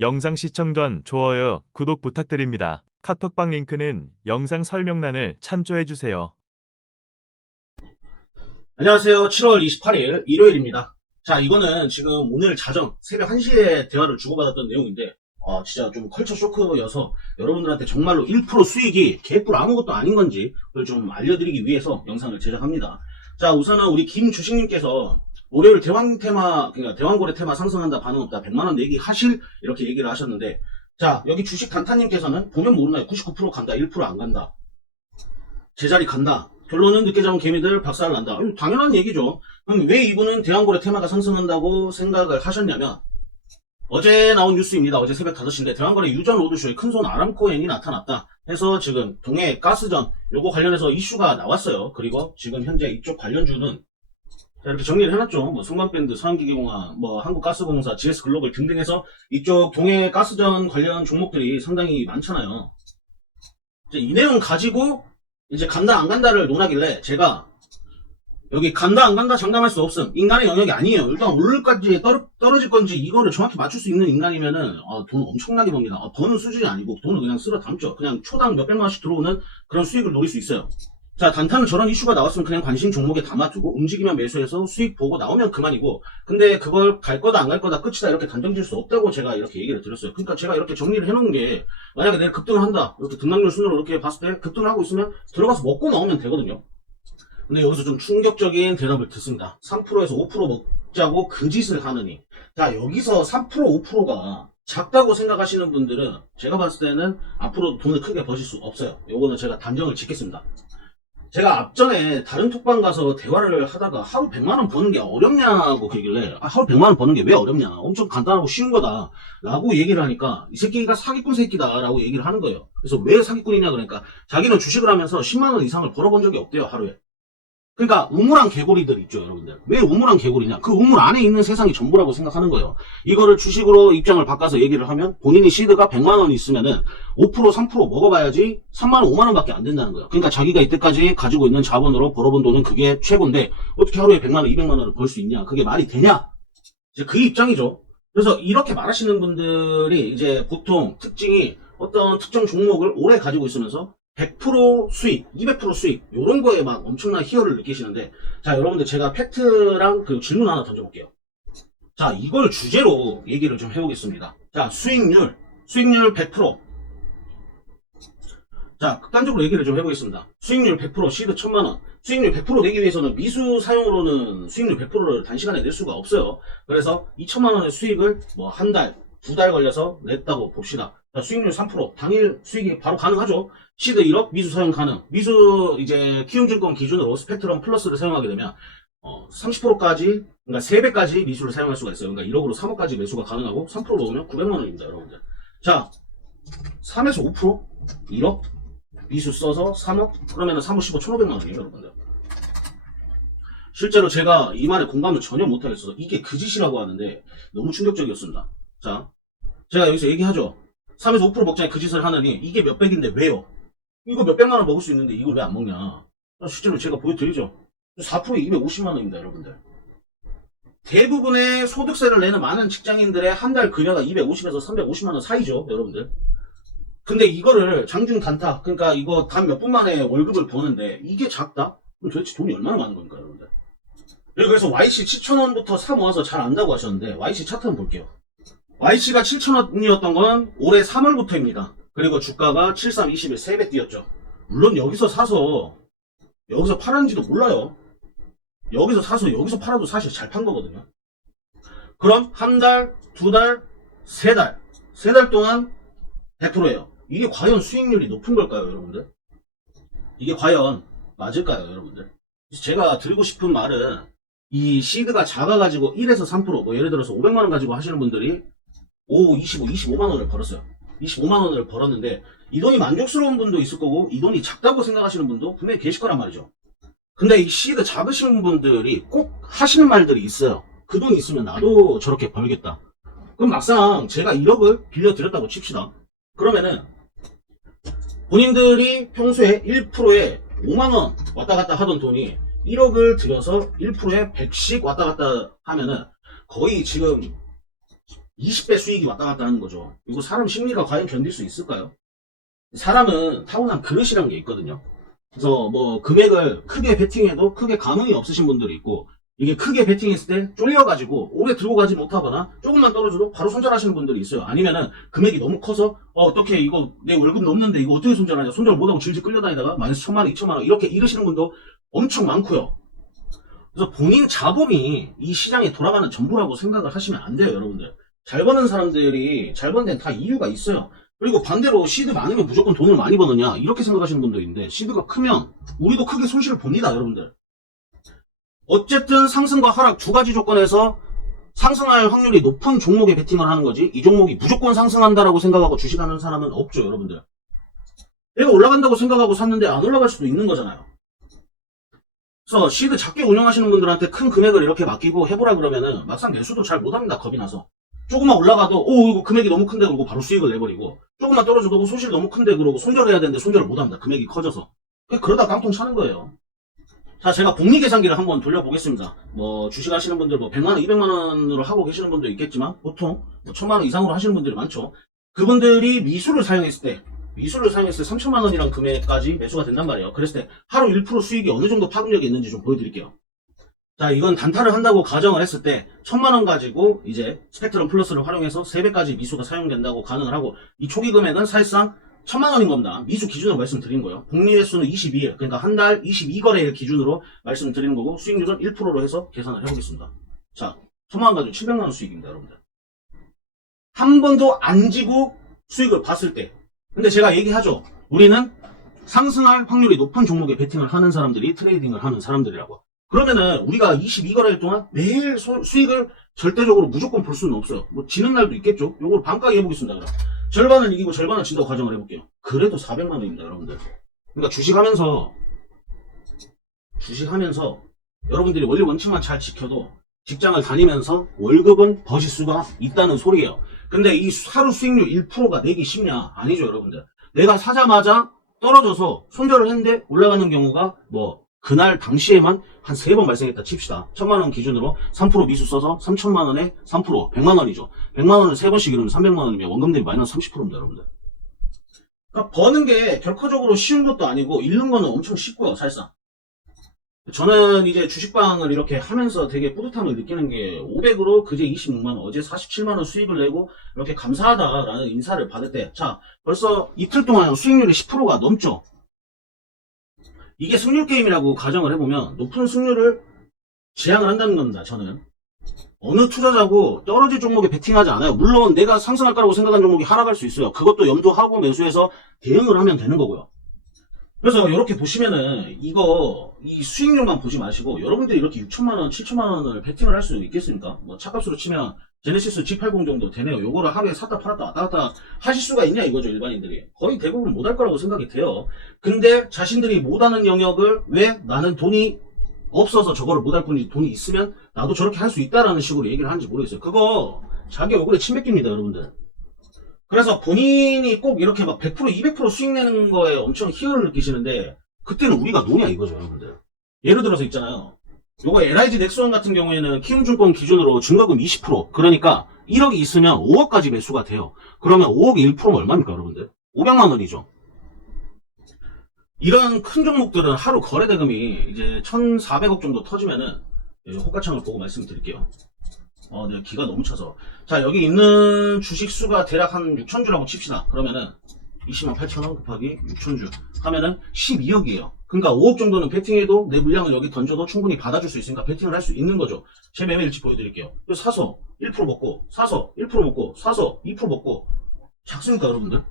영상 시청 전 좋아요, 구독 부탁드립니다. 카톡방 링크는 영상 설명란을 참조해주세요. 안녕하세요. 7월 28일 일요일입니다. 자, 이거는 지금 오늘 자정 새벽 1시에 대화를 주고받았던 내용인데 진짜 좀 컬처 쇼크여서 여러분들한테 정말로 1% 수익이 개뿔 아무것도 아닌 건지 그걸 좀 알려드리기 위해서 영상을 제작합니다. 자, 우선은 우리 김주식님께서 월요일 대왕 테마, 그러니까 대왕고래 테마 상승한다 반응 없다 100만원 내기 하실 이렇게 얘기를 하셨는데, 자, 여기 주식 단타님께서는 보면 모르나요? 99% 간다, 1% 안 간다, 제자리 간다. 결론은 늦게 잡은 개미들 박살 난다. 당연한 얘기죠. 그럼 왜 이분은 대왕고래 테마가 상승한다고 생각을 하셨냐면, 어제 나온 뉴스입니다. 어제 새벽 5시인데 대왕거래 유전 로드쇼에 큰손 아람코엔이 나타났다 해서 지금 동해 가스전 요거 관련해서 이슈가 나왔어요. 그리고 지금 현재 이쪽 관련주는 이렇게 정리를 해놨죠. 뭐 성광밴드, 서한기계공학, 뭐 한국가스공사, GS글로벌 등등 해서 이쪽 동해 가스전 관련 종목들이 상당히 많잖아요. 이제 이 내용 가지고 이제 간다 안 간다를 논하길래 제가 여기 간다 안 간다 장담할 수 없음. 인간의 영역이 아니에요. 일단 오늘까지 떨어질 건지 이거를 정확히 맞출 수 있는 인간이면은 돈 엄청나게 법니다. 버는 수준이 아니고 돈을 그냥 쓸어 담죠. 그냥 초당 몇백만 원씩 들어오는 그런 수익을 노릴 수 있어요. 자, 단타는 저런 이슈가 나왔으면 그냥 관심 종목에 담아두고 움직이면 매수해서 수익 보고 나오면 그만이고, 근데 그걸 갈 거다 안 갈 거다 끝이다 이렇게 단정 지을 수 없다고 제가 이렇게 얘기를 드렸어요. 그러니까 제가 이렇게 정리를 해놓은 게, 만약에 내가 급등을 한다, 이렇게 등락률 순으로 이렇게 봤을 때 급등을 하고 있으면 들어가서 먹고 나오면 되거든요. 근데 여기서 좀 충격적인 대답을 듣습니다. 3%에서 5% 먹자고 그 짓을 하느니. 자, 여기서 3% 5%가 작다고 생각하시는 분들은 제가 봤을 때는 앞으로 돈을 크게 버실 수 없어요. 요거는 제가 단정을 짓겠습니다. 제가 앞전에 다른 톡방 가서 대화를 하다가 하루 100만원 버는 게 어렵냐고 그러길래, 하루 100만원 버는 게 왜 어렵냐, 엄청 간단하고 쉬운 거다 라고 얘기를 하니까 이 새끼가 사기꾼 새끼다 라고 얘기를 하는 거예요. 그래서 왜 사기꾼이냐 그러니까 자기는 주식을 하면서 10만원 이상을 벌어본 적이 없대요, 하루에. 그러니까 우물안 개구리들 있죠, 여러분들. 왜 우물안 개구리냐? 그 우물 안에 있는 세상이 전부라고 생각하는 거예요. 이거를 주식으로 입장을 바꿔서 얘기를 하면 본인이 시드가 100만 원이 있으면은 5% 3% 먹어봐야지 3만 원 5만 원밖에 안 된다는 거예요. 그러니까 자기가 이때까지 가지고 있는 자본으로 벌어본 돈은 그게 최고인데 어떻게 하루에 100만 원 200만 원을 벌 수 있냐? 그게 말이 되냐? 이제 그 입장이죠. 그래서 이렇게 말하시는 분들이 이제 보통 특징이 어떤 특정 종목을 오래 가지고 있으면서 100% 수익, 200% 수익 요런 거에 막 엄청난 희열을 느끼시는데, 자, 여러분들 제가 팩트랑 그 질문 하나 던져볼게요. 자, 이걸 주제로 얘기를 좀 해보겠습니다. 자, 수익률 100%. 자, 극단적으로 얘기를 좀 해보겠습니다. 수익률 100%, 시드 1000만원. 수익률 100% 내기 위해서는 미수 사용으로는 수익률 100%를 단시간에 낼 수가 없어요. 그래서 2천만원의 수익을 뭐 한 달, 두 달 걸려서 냈다고 봅시다. 자, 수익률 3%, 당일 수익이 바로 가능하죠. 시드 1억, 미수 사용 가능. 미수 이제 키움증권 기준으로 스펙트럼 플러스를 사용하게 되면 30%까지, 그러니까 3배까지 미수를 사용할 수가 있어요. 그러니까 1억으로 3억까지 매수가 가능하고 3% 넣으면 900만 원입니다, 여러분들. 자, 3에서 5%? 1억? 미수 써서 3억? 그러면 3억 15, 1,500만 원이에요, 여러분들. 실제로 제가 이 말에 공감을 전혀 못하겠어서 이게 그 짓이라고 하는데 너무 충격적이었습니다. 자, 제가 여기서 얘기하죠. 3에서 5% 먹자니 그 짓을 하느니 이게 몇백인데 왜요? 이거 몇백만 원 먹을 수 있는데 이걸 왜 안 먹냐? 실제로 제가 보여드리죠. 4%에 250만 원입니다, 여러분들. 대부분의 소득세를 내는 많은 직장인들의 한 달 급여가 250에서 350만 원 사이죠, 여러분들. 근데 이거를 장중 단타, 그러니까 이거 단 몇 분 만에 월급을 버는데 이게 작다? 그럼 도대체 돈이 얼마나 많은 겁니까, 여러분들? 그래서 YC 7,000원부터 사 모아서 잘 안다고 하셨는데 YC 차트 한번 볼게요. YC가 7,000원이었던 건 올해 3월부터입니다. 그리고 주가가 73, 20에 3배 뛰었죠. 물론 여기서 사서 여기서 팔았는지도 몰라요. 여기서 사서 여기서 팔아도 사실 잘 판 거거든요. 그럼 한 달, 두 달, 세 달 동안 100%예요. 이게 과연 수익률이 높은 걸까요, 여러분들? 이게 과연 맞을까요, 여러분들? 제가 드리고 싶은 말은 이 시드가 작아가지고 1에서 3%, 뭐 예를 들어서 500만 원 가지고 하시는 분들이 25만 원을 벌었어요. 25만 원을 벌었는데 이 돈이 만족스러운 분도 있을 거고 이 돈이 작다고 생각하시는 분도 분명히 계실 거란 말이죠. 근데 이 시드 작으신 분들이 꼭 하시는 말들이 있어요. 그 돈 있으면 나도 저렇게 벌겠다. 그럼 막상 제가 1억을 빌려드렸다고 칩시다. 그러면은 본인들이 평소에 1%에 5만 원 왔다 갔다 하던 돈이 1억을 들여서 1%에 100씩 왔다 갔다 하면은 거의 지금 20배 수익이 왔다 갔다 하는 거죠. 이거 사람 심리가 과연 견딜 수 있을까요? 사람은 타고난 그릇이란 게 있거든요. 그래서 뭐 금액을 크게 베팅해도 크게 감흥이 없으신 분들이 있고, 이게 크게 베팅했을 때 쫄려가지고 오래 들고 가지 못하거나 조금만 떨어져도 바로 손절하시는 분들이 있어요. 아니면은 금액이 너무 커서 어떻게 이거 내 월급 넘는데 이거 어떻게 손절하냐, 손절 못하고 질질 끌려다니다가 마이너스 1000만원 2천만원 이렇게 잃으시는 분도 엄청 많고요. 그래서 본인 자본이 이 시장에 돌아가는 전부라고 생각을 하시면 안 돼요. 여러분들, 잘 버는 사람들이 잘 버는 데는 다 이유가 있어요. 그리고 반대로 시드 많으면 무조건 돈을 많이 버느냐 이렇게 생각하시는 분도 있는데, 시드가 크면 우리도 크게 손실을 봅니다. 여러분들, 어쨌든 상승과 하락 두 가지 조건에서 상승할 확률이 높은 종목에 베팅을 하는 거지, 이 종목이 무조건 상승한다라고 생각하고 주식하는 사람은 없죠. 여러분들, 내가 올라간다고 생각하고 샀는데 안 올라갈 수도 있는 거잖아요. 그래서 시드 작게 운영하시는 분들한테 큰 금액을 이렇게 맡기고 해보라 그러면은 막상 매수도 잘 못합니다. 겁이 나서. 조금만 올라가도 이거 금액이 너무 큰데 그러고 바로 수익을 내버리고, 조금만 떨어져도 손실 너무 큰데 그러고 손절해야 되는데 손절을 못합니다. 금액이 커져서. 그러다 깡통 차는 거예요. 자, 제가 복리 계산기를 한번 돌려보겠습니다. 뭐 주식 하시는 분들 뭐 100만원 200만원으로 하고 계시는 분도 있겠지만, 보통 뭐 1000만원 이상으로 하시는 분들이 많죠. 그분들이 미수를 사용했을 때 3000만원이란 금액까지 매수가 된단 말이에요. 그랬을 때 하루 1% 수익이 어느 정도 파급력이 있는지 좀 보여드릴게요. 자, 이건 단타를 한다고 가정을 했을 때 1000만원 가지고 이제 스펙트럼 플러스를 활용해서 3배까지 미수가 사용된다고 가능을 하고, 이 초기 금액은 사실상 1000만원인 겁니다. 미수 기준으로 말씀드린 거예요. 복리 횟수는 22일, 그러니까 한 달 22거래일 기준으로 말씀드리는 거고, 수익률은 1%로 해서 계산을 해보겠습니다. 자, 1000만원 가지고 700만원 수익입니다. 여러분들, 한 번도 안 지고 수익을 봤을 때. 근데 제가 얘기하죠. 우리는 상승할 확률이 높은 종목에 베팅을 하는 사람들이 트레이딩을 하는 사람들이라고. 그러면은 우리가 22거래일 동안 매일 수익을 절대적으로 무조건 볼 수는 없어요. 뭐 지는 날도 있겠죠. 요걸 반가기 해보겠습니다. 그럼 절반을 이기고 절반을 진다고 가정을 해볼게요. 그래도 400만원입니다. 여러분들, 그러니까 주식하면서 여러분들이 원리 원칙만 잘 지켜도 직장을 다니면서 월급은 버실 수가 있다는 소리예요. 근데 이 하루 수익률 1%가 내기 쉽냐? 아니죠. 여러분들, 내가 사자마자 떨어져서 손절을 했는데 올라가는 경우가 뭐 그날 당시에만 한 3번 발생했다 칩시다. 1000만원 기준으로 3% 미수 써서 3000만원에 3% 100만원이죠. 100만원을 3번씩 이러면 300만원이면 원금들이 마이너스 30%입니다. 여러분들, 그러니까 버는 게 결코 쉬운 것도 아니고 잃는 거는 엄청 쉽고요. 사실상 저는 이제 주식방을 이렇게 하면서 되게 뿌듯함을 느끼는 게, 500으로 그제 26만원, 어제 47만원 수익을 내고 이렇게 감사하다라는 인사를 받을 때, 자, 벌써 이틀 동안 수익률이 10%가 넘죠. 이게 승률 게임이라고 가정을 해보면 높은 승률을 지향을 한다는 겁니다. 저는 어느 투자자고 떨어질 종목에 베팅하지 않아요. 물론 내가 상승할 거라고 생각한 종목이 하락할 수 있어요. 그것도 염두하고 매수해서 대응을 하면 되는 거고요. 그래서 이렇게 보시면은 이 수익률만 보지 마시고, 여러분들이 이렇게 6천만원 7천만원을 베팅을 할 수 있겠습니까? 뭐 차값으로 치면 제네시스 G80 정도 되네요. 요거를 하루에 샀다 팔았다 왔다 갔다 하실 수가 있냐 이거죠. 일반인들이 거의 대부분 못할 거라고 생각이 돼요. 근데 자신들이 못하는 영역을 왜 나는 돈이 없어서 저거를 못할 뿐이지, 돈이 있으면 나도 저렇게 할 수 있다라는 식으로 얘기를 하는지 모르겠어요. 그거 자기 얼굴에 침 뱉깁니다. 여러분들, 그래서 본인이 꼭 이렇게 막 100% 200% 수익 내는 거에 엄청 희열을 느끼시는데, 그때는 우리가 노냐 이거죠. 여러분들, 예를 들어서 있잖아요. 요거 LIG 넥스원 같은 경우에는 키움증권 기준으로 증거금 20%, 그러니까 1억이 있으면 5억까지 매수가 돼요. 그러면 5억에 1%면 얼마입니까 여러분들? 500만원이죠. 이런 큰 종목들은 하루 거래대금이 이제 1400억 정도 터지면은, 호가창을 보고 말씀드릴게요. 내가 기가 너무 차서. 자, 여기 있는 주식 수가 대략 한 6천주라고 칩시다. 그러면은 20만 8천원 곱하기 6천주 하면은 12억이에요. 그러니까 5억 정도는 베팅해도 내 물량을 여기 던져도 충분히 받아줄 수 있으니까 베팅을 할 수 있는 거죠. 제 매매 일지 보여드릴게요. 사서 1% 먹고, 사서 1% 먹고, 사서 2% 먹고. 작습니까 여러분들?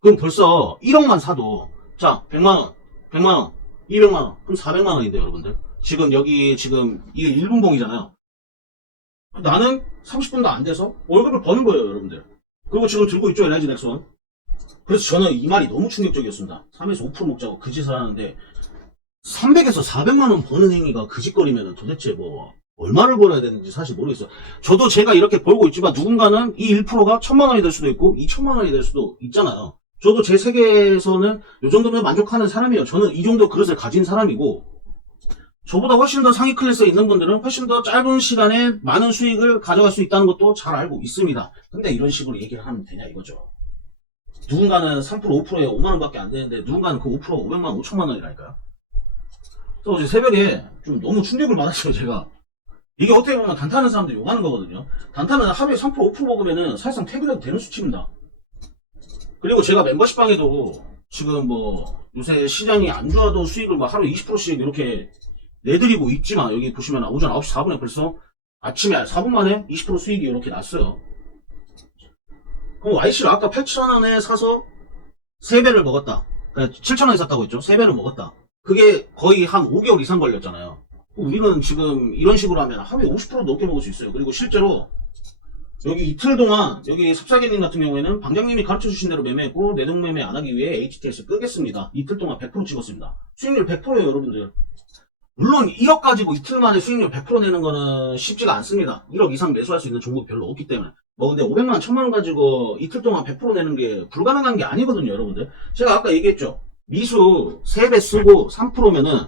그럼 벌써 1억만 사도, 자, 100만원, 100만원, 200만원, 그럼 400만원인데 여러분들, 지금 여기 이게 1분봉이잖아요. 나는 30분도 안 돼서 월급을 버는 거예요. 여러분들, 그리고 지금 들고 있죠, LIG 넥스원. 그래서 저는 이 말이 너무 충격적이었습니다. 3에서 5% 먹자고 그 짓을 하는데, 300에서 400만원 버는 행위가 그 짓거리면 도대체 뭐 얼마를 벌어야 되는지 사실 모르겠어요. 저도 제가 이렇게 벌고 있지만 누군가는 이 1%가 1000만원이 될 수도 있고 2000만원이 될 수도 있잖아요. 저도 제 세계에서는 이 정도면 만족하는 사람이에요. 저는 이 정도 그릇을 가진 사람이고, 저보다 훨씬 더 상위 클래스에 있는 분들은 훨씬 더 짧은 시간에 많은 수익을 가져갈 수 있다는 것도 잘 알고 있습니다. 근데 이런 식으로 얘기를 하면 되냐 이거죠. 누군가는 3% 5%에 5만원 밖에 안 되는데 누군가는 그 5%가 500만 5천만 원이라니까요. 그래서 어제 새벽에 좀 너무 충격을 받았어요 제가. 이게 어떻게 보면 단타하는 사람들이 욕하는 거거든요. 단타는 하루에 3% 5% 먹으면은 사실상 퇴근해도 되는 수치입니다. 그리고 제가 멤버십방에도 지금 뭐 요새 시장이 안 좋아도 수익을 막 하루에 20%씩 이렇게 내드리고 있지만 여기 보시면 오전 9시 4분에 벌써 아침에 4분 만에 20% 수익이 이렇게 났어요. 그럼 YC를 아까 8,000원에 사서 3배를 먹었다. 그러니까 7,000원에 샀다고 했죠. 3배를 먹었다. 그게 거의 한 5개월 이상 걸렸잖아요. 우리는 지금 이런 식으로 하면 하루에 50% 넘게 먹을 수 있어요. 그리고 실제로 여기 이틀 동안 여기 섭사기님 같은 경우에는 방장님이 가르쳐 주신 대로 매매했고 내동 매매 안 하기 위해 HTS 끄겠습니다. 이틀 동안 100% 찍었습니다. 수익률 100%예요 여러분들. 물론 1억 가지고 이틀 만에 수익률 100% 내는 거는 쉽지가 않습니다. 1억 이상 매수할 수 있는 종목이 별로 없기 때문에. 뭐 근데 500만 1000만원 가지고 이틀 동안 100% 내는 게 불가능한 게 아니거든요 여러분들. 제가 아까 얘기했죠. 미수 3배 쓰고 3%면은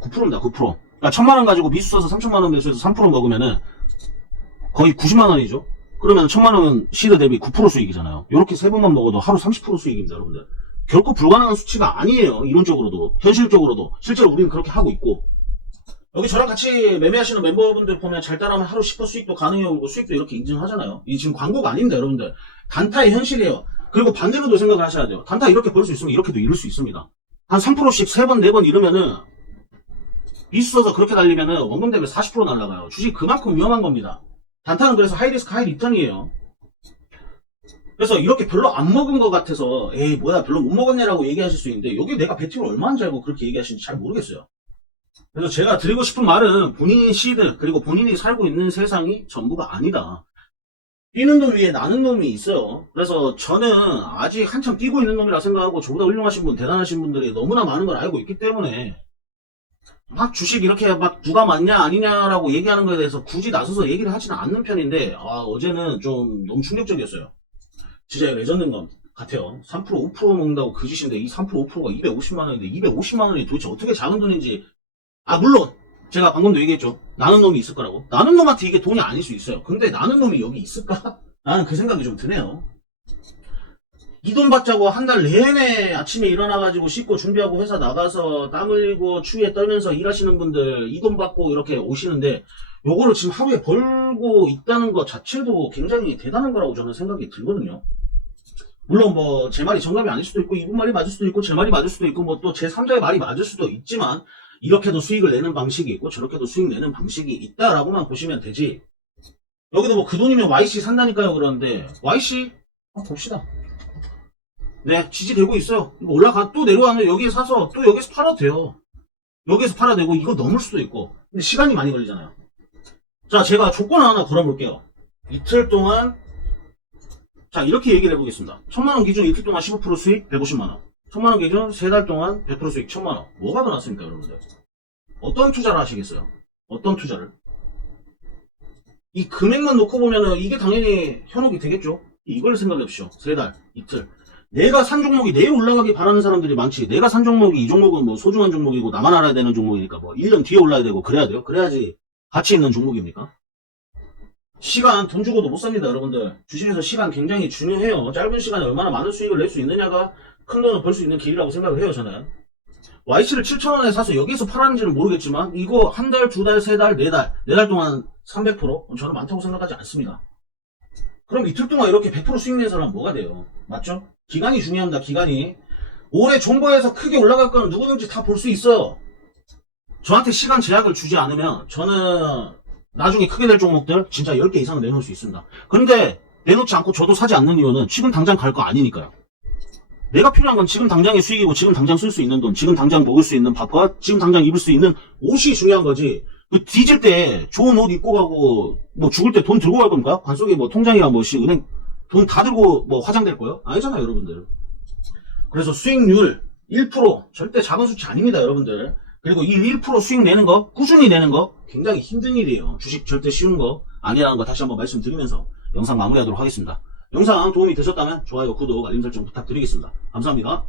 9%입니다 9%. 그러니까 1000만원 가지고 미수 써서 3000만원 매수해서 3% 먹으면은 거의 90만원이죠. 그러면 1000만원 시드 대비 9% 수익이잖아요. 이렇게 3번만 먹어도 하루 30% 수익입니다 여러분들. 결코 불가능한 수치가 아니에요. 이론적으로도 현실적으로도 실제로 우리는 그렇게 하고 있고, 여기 저랑 같이 매매하시는 멤버분들 보면 잘 따라하면 하루 10% 수익도 가능해요. 수익도 이렇게 인증하잖아요. 이 지금 광고가 아닙니다 여러분들. 단타의 현실이에요. 그리고 반대로도 생각을 하셔야 돼요. 단타 이렇게 벌 수 있으면 이렇게도 잃을 수 있습니다. 한 3%씩 3번 4번 잃으면은 미수 써서 그렇게 달리면은 원금 대비 40% 날라가요. 주식 그만큼 위험한 겁니다. 단타는 그래서 하이리스크 하이리턴이에요. 그래서 이렇게 별로 안 먹은 것 같아서 에이 뭐야 별로 못 먹었네라고 얘기하실 수 있는데 여기 내가 베팅을 얼마인지 알고 그렇게 얘기하시는지 잘 모르겠어요. 그래서 제가 드리고 싶은 말은 본인이 시드 그리고 본인이 살고 있는 세상이 전부가 아니다. 뛰는 놈 위에 나는 놈이 있어요. 그래서 저는 아직 한참 뛰고 있는 놈이라 생각하고 저보다 훌륭하신 분 대단하신 분들이 너무나 많은 걸 알고 있기 때문에 막 주식 이렇게 막 누가 맞냐 아니냐라고 얘기하는 거에 대해서 굳이 나서서 얘기를 하지는 않는 편인데 어제는 좀 너무 충격적이었어요. 진짜 레전드인 것 같아요. 3% 5% 먹는다고 그 짓인데 이 3% 5%가 250만원인데 250만원이 도대체 어떻게 작은 돈인지. 물론 제가 방금도 얘기했죠. 나는 놈이 있을 거라고. 나는 놈한테 이게 돈이 아닐 수 있어요. 근데 나는 놈이 여기 있을까? 나는 그 생각이 좀 드네요. 이 돈 받자고 한 달 내내 아침에 일어나가지고 씻고 준비하고 회사 나가서 땀 흘리고 추위에 떨면서 일하시는 분들 이 돈 받고 이렇게 오시는데 요거를 지금 하루에 벌고 있다는 것 자체도 굉장히 대단한 거라고 저는 생각이 들거든요. 물론 뭐 제 말이 정답이 아닐 수도 있고 이분 말이 맞을 수도 있고 제 말이 맞을 수도 있고 뭐 또 제 3자의 말이 맞을 수도 있지만 이렇게도 수익을 내는 방식이 있고 저렇게도 수익 내는 방식이 있다라고만 보시면 되지. 여기도 뭐 그 돈이면 YC 산다니까요 그러는데 YC 봅시다. 네 지지되고 있어요. 이거 올라가 또 내려가면 여기에 사서 또 여기서 팔아도 돼요. 여기에서 팔아도 되고 이거 넘을 수도 있고. 근데 시간이 많이 걸리잖아요. 자 제가 조건을 하나 걸어볼게요. 이틀 동안 자 이렇게 얘기를 해보겠습니다. 1000만원 기준 이틀 동안 15% 수익 150만원 1000만원 기준 3달 동안 100% 수익 1000만원. 뭐가 더 낫습니까 여러분들? 어떤 투자를 하시겠어요? 어떤 투자를? 이 금액만 놓고 보면은 이게 당연히 현혹이 되겠죠. 이걸 생각해 보십시오. 3달 이틀 내가 산 종목이 내일 올라가길 바라는 사람들이 많지. 내가 산 종목이 이 종목은 뭐 소중한 종목이고 나만 알아야 되는 종목이니까 뭐 1년 뒤에 올라야 되고 그래야 돼요. 그래야지 가치 있는 종목입니까? 시간 돈 주고도 못 삽니다 여러분들. 주식에서 시간 굉장히 중요해요. 짧은 시간에 얼마나 많은 수익을 낼 수 있느냐가 큰 돈을 벌 수 있는 길이라고 생각을 해요 저는. YC를 7,000원에 사서 여기서 팔았는지는 모르겠지만 이거 한 달, 두 달, 세 달, 네 달 동안 300% 저는 많다고 생각하지 않습니다. 그럼 이틀 동안 이렇게 100% 수익 낸 사람은 뭐가 돼요? 맞죠? 기간이 중요합니다. 기간이. 올해 존버에서 크게 올라갈 거는 누구든지 다 볼 수 있어요. 저한테 시간 제약을 주지 않으면 저는 나중에 크게 될 종목들 진짜 10개 이상은 내놓을 수 있습니다. 그런데 내놓지 않고 저도 사지 않는 이유는 지금 당장 갈 거 아니니까요. 내가 필요한 건 지금 당장의 수익이고 지금 당장 쓸 수 있는 돈, 지금 당장 먹을 수 있는 밥과 지금 당장 입을 수 있는 옷이 중요한 거지. 그 뒤질 때 좋은 옷 입고 가고 뭐 죽을 때 돈 들고 갈 겁니까? 관 속에 뭐 통장이랑 뭐 은행 돈 다 들고 뭐 화장될 거예요? 아니잖아요 여러분들. 그래서 수익률 1% 절대 작은 수치 아닙니다 여러분들. 그리고 이 1% 수익 내는 거 꾸준히 내는 거 굉장히 힘든 일이에요. 주식 절대 쉬운 거 아니라는 거 다시 한번 말씀드리면서 영상 마무리하도록 하겠습니다. 영상 도움이 되셨다면 좋아요, 구독, 알림 설정 부탁드리겠습니다. 감사합니다.